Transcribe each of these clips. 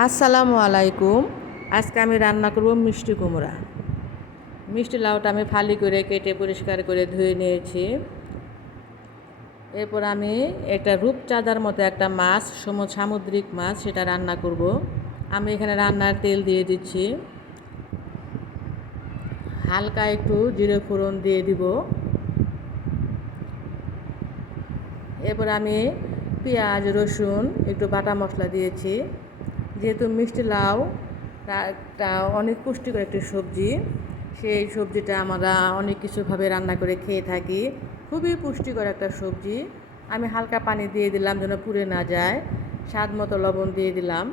আসসালামু আলাইকুম। আজকে আমি রান্না করব মিষ্টি কুমড়া। মিষ্টি লাউটা আমি ফালি করে কেটে পরিষ্কার করে ধুয়ে নিয়েছি। এরপর আমি একটা রূপচাঁদার মতো একটা মাছ, সম সামুদ্রিক মাছ, সেটা রান্না করব। আমি এখানে রান্নার তেল দিয়ে দিচ্ছি। হালকা একটু জিরে ফোড়ন দিয়ে দিব। এরপর আমি পেঁয়াজ, রসুন, একটু বাটা মশলা দিয়েছি। যেহেতু মিষ্টি লাউ একটা অনেক পুষ্টিকর একটি সবজি। সেই সবজিটা আমরা অনেক কিছুভাবে রান্না করে খেয়ে থাকি। খুবই পুষ্টিকর একটা সবজি। আমি হালকা পানি দিয়ে দিলাম যেন পুড়ে না যায়। স্বাদ মতো লবণ দিয়ে দিলাম।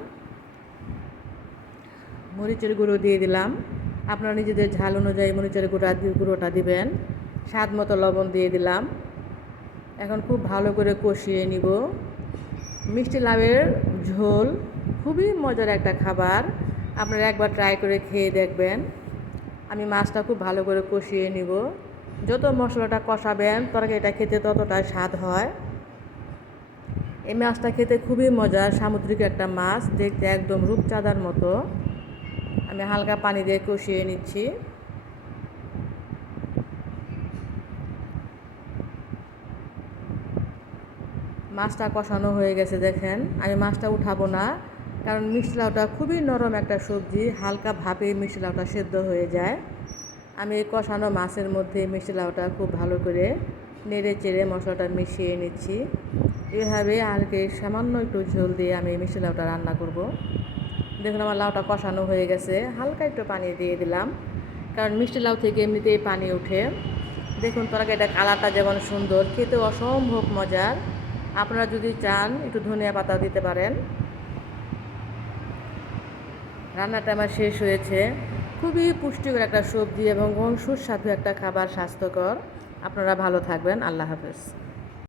মরিচের গুঁড়ো দিয়ে দিলাম। আপনারা নিজেদের ঝাল অনুযায়ী মরিচের গুঁড়া গুঁড়োটা দিবেন। স্বাদ মতো লবণ দিয়ে দিলাম। এখন খুব ভালো করে কষিয়ে নিব। মিষ্টি লাউয়ের ঝোল খুবই মজার একটা খাবার। আপনারা একবার ট্রাই করে খেয়ে দেখবেন। আমি মাছটা খুব ভালো করে কষিয়ে নিব। যত মশলাটা কষাবেন তরকারিটা খেতে ততটাই স্বাদ হয়। এই মাছটা খেতে খুবই মজার, সামুদ্রিক একটা মাছ, দেখতে একদম রূপচাঁদার মতো। আমি হালকা পানি দিয়ে কষিয়ে নিচ্ছি। মাছটা কষানো হয়ে গেছে, দেখেন। আমি মাছটা উঠাবো না। কারণ মিষ্টি লাউটা খুবই নরম একটা সবজি, হালকা ভাবে মিষ্টি লাউটা সেদ্ধ হয়ে যায়। আমি কষানো মাছের মধ্যে মিষ্টি লাউটা খুব ভালো করে নেড়ে চেড়ে মশলাটা মিশিয়ে নিচ্ছি। এভাবে আর কি সামান্য একটু ঝোল দিয়ে আমি মিষ্টি লাউটা রান্না করব। দেখুন আমার লাউটা কষানো হয়ে গেছে। হালকা একটু পানি দিয়ে দিলাম, কারণ মিষ্টি লাউ থেকে এমনিতেই পানি উঠে দেখুন তরকারিটা কালারটা যেমন সুন্দর খেতে অসম্ভব মজার। আপনারা যদি চান, একটু ধনিয়া পাতা দিতে পারেন। রান্নাটা আমার শেষ হয়েছে। খুবই পুষ্টিকর একটা সবজি এবং সুস্বাদু একটা খাবার, স্বাস্থ্যকর। আপনারা ভালো থাকবেন। আল্লাহ হাফেজ।